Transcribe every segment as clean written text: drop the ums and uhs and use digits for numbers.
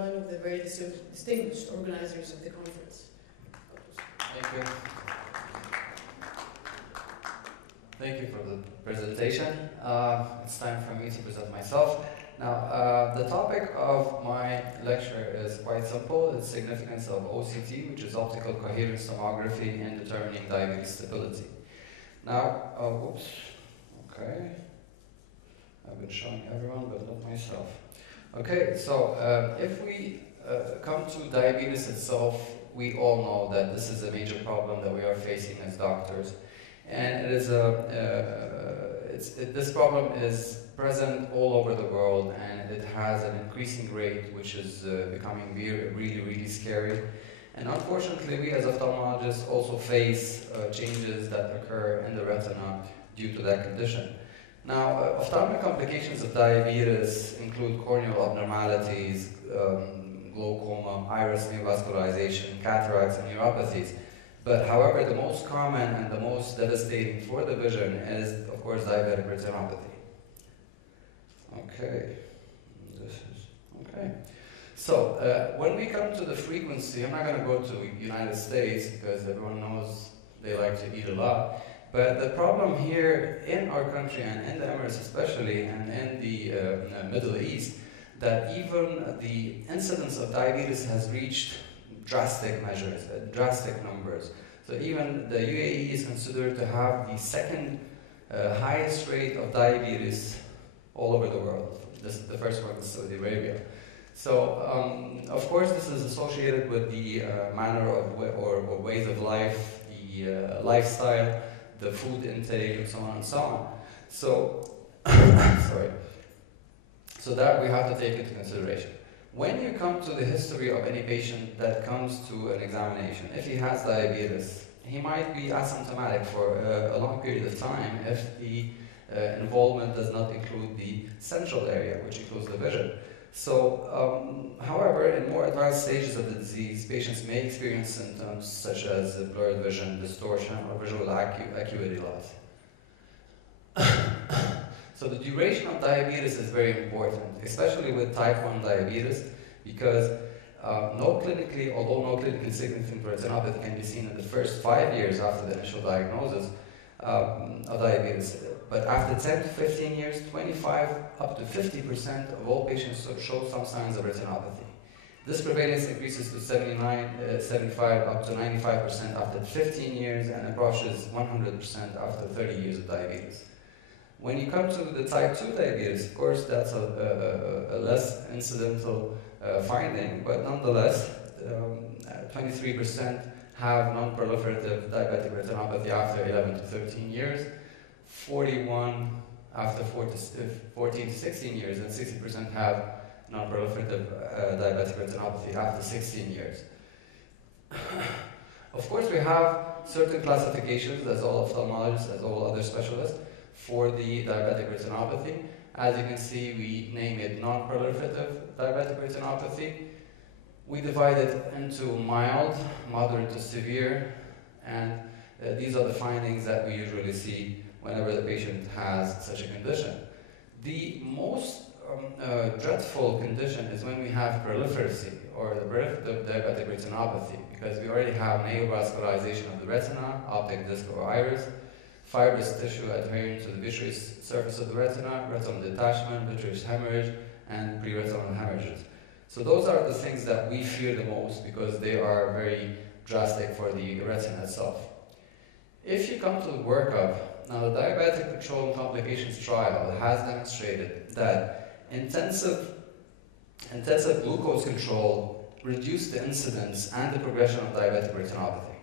one of the very distinguished organizers of the conference. Thank you. Thank you for the presentation. It's time for me to present myself. Now, the topic of my lecture is quite simple. It's significance of OCT, which is optical coherence tomography, in determining diabetes stability. Now, okay. I've been showing everyone, but not myself. Okay, so if we come to diabetes itself, we all know that this is a major problem that we are facing as doctors. And it is this problem is present all over the world, and it has an increasing rate, which is becoming really, really scary. And unfortunately, we as ophthalmologists also face changes that occur in the retina due to that condition. Now, ophthalmic complications of diabetes include corneal abnormalities, glaucoma, iris neovascularization, cataracts, and neuropathies. But however, the most common and the most devastating for the vision is, of course, diabetic retinopathy. Okay, this is, okay. So, when we come to the frequency, I'm not going to go to the United States because everyone knows they like to eat a lot. But the problem here in our country and in the Emirates especially, and in the Middle East, that even the incidence of diabetes has reached drastic measures, drastic numbers. So even the UAE is considered to have the second highest rate of diabetes all over the world. The first one is Saudi Arabia. So of course this is associated with the manner of or ways of life, the lifestyle, the food intake, and so on and so on. So, sorry. So that we have to take into consideration. When you come to the history of any patient that comes to an examination, if he has diabetes, he might be asymptomatic for a long period of time if the involvement does not include the central area, which includes the vision. So, however, in more advanced stages of the disease, patients may experience symptoms such as blurred vision, distortion, or visual acuity loss. So the duration of diabetes is very important, especially with type 1 diabetes, because although no clinically significant retinopathy can be seen in the first 5 years after the initial diagnosis of diabetes, but after 10 to 15 years, 25 up to 50% of all patients show some signs of retinopathy. This prevalence increases to 75 up to 95% after 15 years and approaches 100% after 30 years of diabetes. When you come to the type 2 diabetes, of course, that's a less incidental finding, but nonetheless, 23% have non-proliferative diabetic retinopathy after 11 to 13 years, 41 after 14 to 16 years, and 60% have non-proliferative diabetic retinopathy after 16 years. Of course, we have certain classifications, as all ophthalmologists, as all other specialists, for the diabetic retinopathy. As you can see, we name it non-proliferative diabetic retinopathy. We divide it into mild, moderate to severe, and these are the findings that we usually see whenever the patient has such a condition. The most dreadful condition is when we have proliferacy, or the proliferative diabetic retinopathy, because we already have neovascularization of the retina, optic disc or iris, fibrous tissue adhering to the vitreous surface of the retina, retinal detachment, vitreous hemorrhage, and pre-retinal hemorrhages. So those are the things that we fear the most because they are very drastic for the retina itself. If you come to the workup, now the Diabetic Control and Complications trial has demonstrated that intensive glucose control reduced the incidence and the progression of diabetic retinopathy.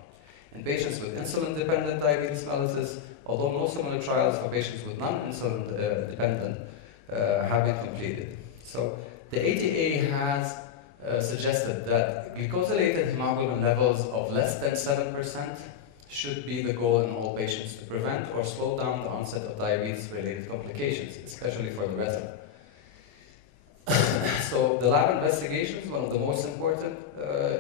In patients with insulin-dependent diabetes mellitus, although no similar trials for patients with non-insulin dependent have been completed. So the ATA has suggested that glycosylated hemoglobin levels of less than 7% should be the goal in all patients to prevent or slow down the onset of diabetes-related complications, especially for the retina. So the lab investigations, one of the most important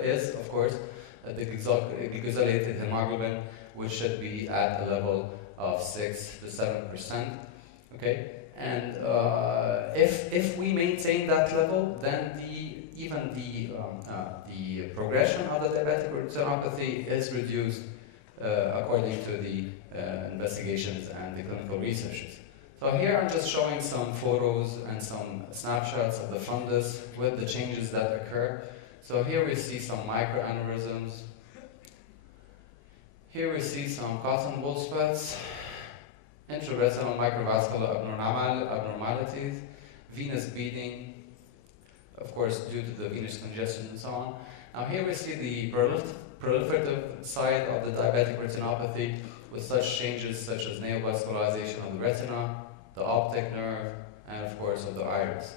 is, of course, the glycosylated hemoglobin, which should be at a level of 6 to 7%. Okay, and if we maintain that level, then the even the progression of the diabetic retinopathy is reduced according to the investigations and the clinical researches. So here I'm just showing some photos and some snapshots of the fundus with the changes that occur. So here we see some microaneurysms. Here we see some cotton wool spots, intraretinal microvascular abnormalities, venous bleeding, of course due to the venous congestion and so on. Now here we see the proliferative side of the diabetic retinopathy with such changes such as neovascularization of the retina, the optic nerve, and of course of the iris.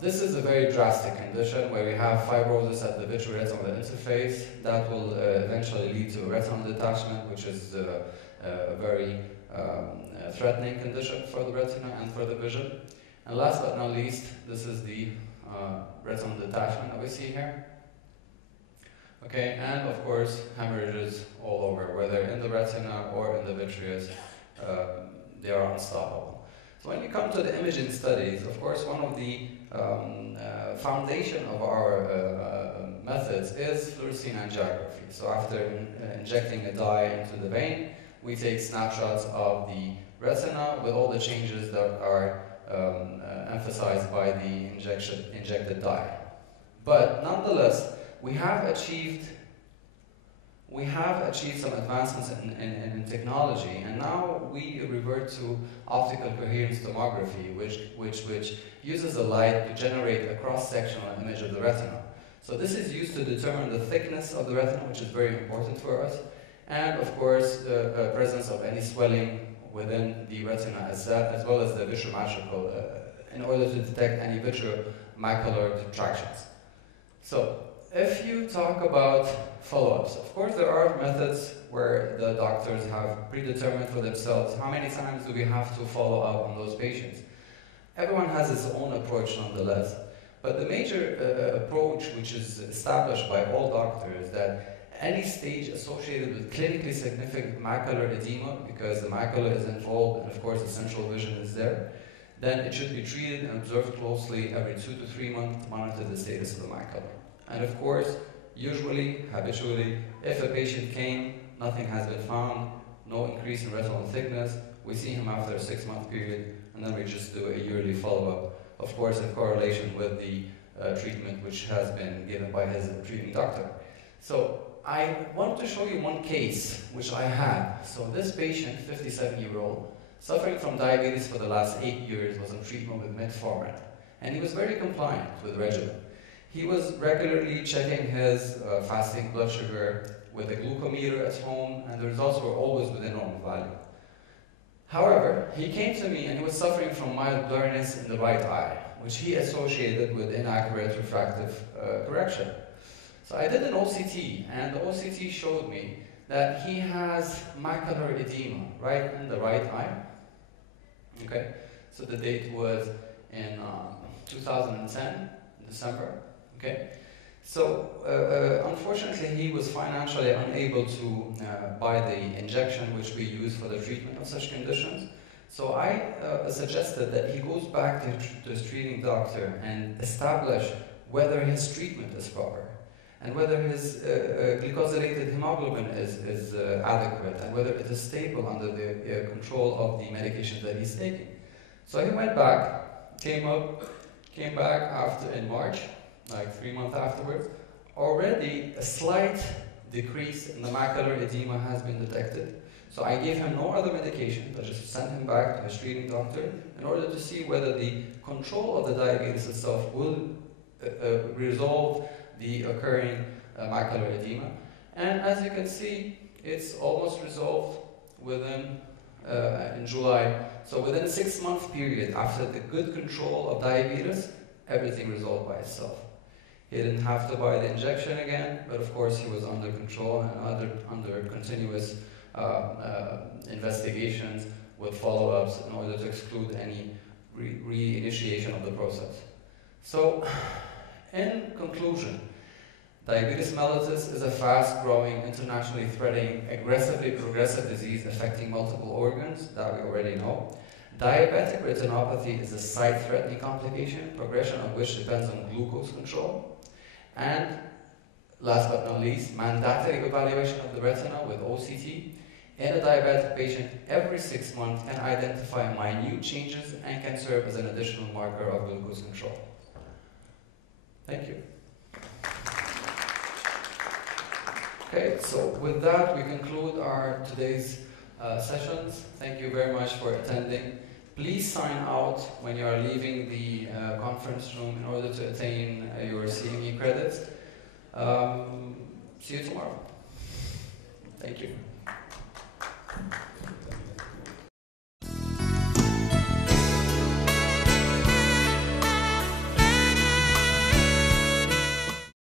This is a very drastic condition where we have fibrosis at the vitreoretinal interface that will eventually lead to a retinal detachment, which is a very threatening condition for the retina and for the vision. And last but not least, this is the retinal detachment that we see here. Okay, and of course, hemorrhages all over, whether in the retina or in the vitreous, they are unstoppable. So when you come to the imaging studies, of course, one of the foundation of our methods is fluorescein angiography. So after injecting a dye into the vein, we take snapshots of the retina with all the changes that are emphasized by the injected dye. But nonetheless, we have achieved some advancements in technology, and now we revert to optical coherence tomography, which uses a light to generate a cross-sectional image of the retina. So this is used to determine the thickness of the retina, which is very important for us, and of course the presence of any swelling within the retina as well as the vitreomatrical, in order to detect any vitreomacular detractions. So if you talk about follow-ups, of course there are methods where the doctors have predetermined for themselves how many times do we have to follow up on those patients. Everyone has his own approach nonetheless, but the major approach which is established by all doctors that any stage associated with clinically significant macular edema, because the macula is involved and of course the central vision is there, then it should be treated and observed closely every 2 to 3 months to monitor the status of the macula. And of course, usually, habitually, if a patient came, nothing has been found, no increase in retinal thickness, we see him after a 6-month period, and then we just do a yearly follow-up, of course in correlation with the treatment which has been given by his treating doctor. So I want to show you one case which I had. So this patient, 57-year-old, suffering from diabetes for the last 8 years, was on treatment with metformin, and he was very compliant with the regimen. He was regularly checking his fasting blood sugar with a glucometer at home, and the results were always within normal value. However, he came to me and he was suffering from mild blurriness in the right eye, which he associated with inaccurate refractive correction. So I did an OCT, and the OCT showed me that he has macular edema right in the right eye. Okay, so the date was in 2010, December. Okay, so unfortunately he was financially unable to buy the injection which we use for the treatment of such conditions. So I suggested that he goes back to his treating doctor and establish whether his treatment is proper, and whether his glycosylated hemoglobin is adequate, and whether it is stable under the control of the medication that he's taking. So he went back, came back in March, like 3 months afterwards. Already a slight decrease in the macular edema has been detected. So I gave him no other medication, but just sent him back to his treating doctor in order to see whether the control of the diabetes itself will resolve the occurring macular edema. And as you can see, it's almost resolved within in July. So within a 6-month period, after the good control of diabetes, everything resolved by itself. He didn't have to buy the injection again, but of course he was under control and under continuous investigations with follow-ups in order to exclude any reinitiation of the process. So, in conclusion, diabetes mellitus is a fast-growing, internationally threatening, aggressively progressive disease affecting multiple organs that we already know. Diabetic retinopathy is a sight-threatening complication, progression of which depends on glucose control. And last but not least, mandatory evaluation of the retina with OCT in a diabetic patient every 6 months can identify minute changes and can serve as an additional marker of glucose control. Thank you. Okay, so with that, we conclude our today's sessions. Thank you very much for attending. Please sign out when you are leaving the conference room in order to attain your CME credits. See you tomorrow. Thank you.